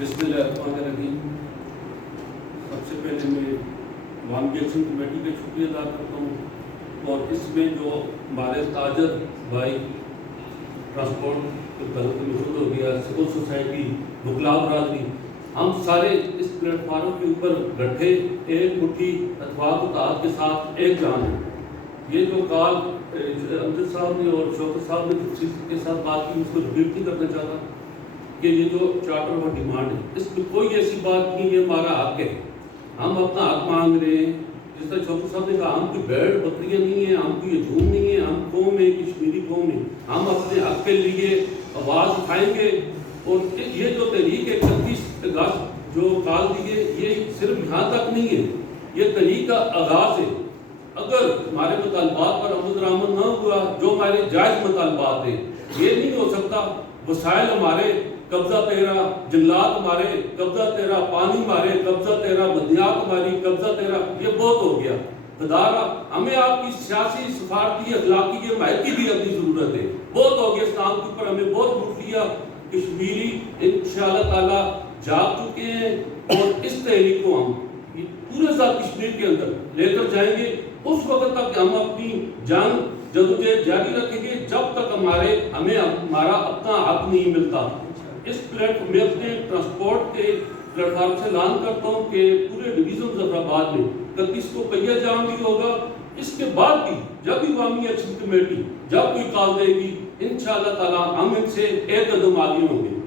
بسم اللہ الرحمن الرحیم۔ سب سے پہلے میں عوامی ایکشن کمیٹی کا شکریہ ادا کرتا ہوں، اور اس میں جو ہمارے تاجر بھائی ٹرانسپورٹ کے تعلق میں شروع ہو گیا، سول سوسائٹی، وکلا برادری، ہم سارے اس پلیٹ فارم کے اوپر بیٹھے ایک مٹھی اتفاق و اتحاد کے ساتھ ایک جان ہے۔ یہ جو کال امجد صاحب نے اور شوکت صاحب نے تفصیل کے ساتھ بات کی، اس کو ریپیٹ نہیں کرنا چاہتا کہ یہ جو چارٹر اور ڈیمانڈ ہے، اس میں کوئی ایسی بات نہیں، یہ ہمارا حق ہے، ہم اپنا حق مانگ رہے ہیں۔ جس طرح شوکت صاحب نے کہا، ہم کوئی بھیڑ بکریاں نہیں ہیں، ہم کوئی ہجوم نہیں ہے، ہم قوم ہے، کشمیری قوم ہے، ہم اپنے حق کے لیے آواز اٹھائیں گے۔ اور یہ جو تحریک 31 اگست جو کال دی ہے، یہ صرف یہاں تک نہیں ہے، یہ تحریک کا آغاز ہے۔ اگر ہمارے مطالبات پر عمل درآمد نہ ہوا، جو ہمارے جائز مطالبات ہیں، یہ نہیں ہو سکتا وسائل ہمارے قبضہ تیرا، جنگلات ہمارے قبضہ تیرا، پانی ہمارے قبضہ تیرا، مدنیات ہماری قبضہ تیرا، یہ بہت ہو گیا۔ خدارہ ہمیں آپ کی سیاسی، سفارتی، اخلاقی حمایت کی بھی اپنی ضرورت ہے۔ بہت ہو گیا اسلام کے اوپر، ہمیں بہت لوٹ لیا۔ کشمیری انشاءاللہ تعالی جاگ چکے ہیں، اور اس تحریک کو ہم پورے ساتھ کشمیر کے اندر لے کر جائیں گے۔ اس وقت تک ہم اپنی جنگ جدوجہد جاری رکھیں گے، جب تک ہمیں ہمارا اپنا حق نہیں ملتا۔ اس میں اپنے ٹرانسپورٹ کے پلیٹ فارم سے اعلان کرتا ہوں کہ پورے ڈویژن مظفرآباد میں 31 کو پہیا جام بھی ہوگا۔ اس کے بعد بھی جب بھی عوامی ایکشن کمیٹی جب کوئی کال دے گی، انشاءاللہ تعالی ہم ان سے ایک قدم آگے ہوں گے۔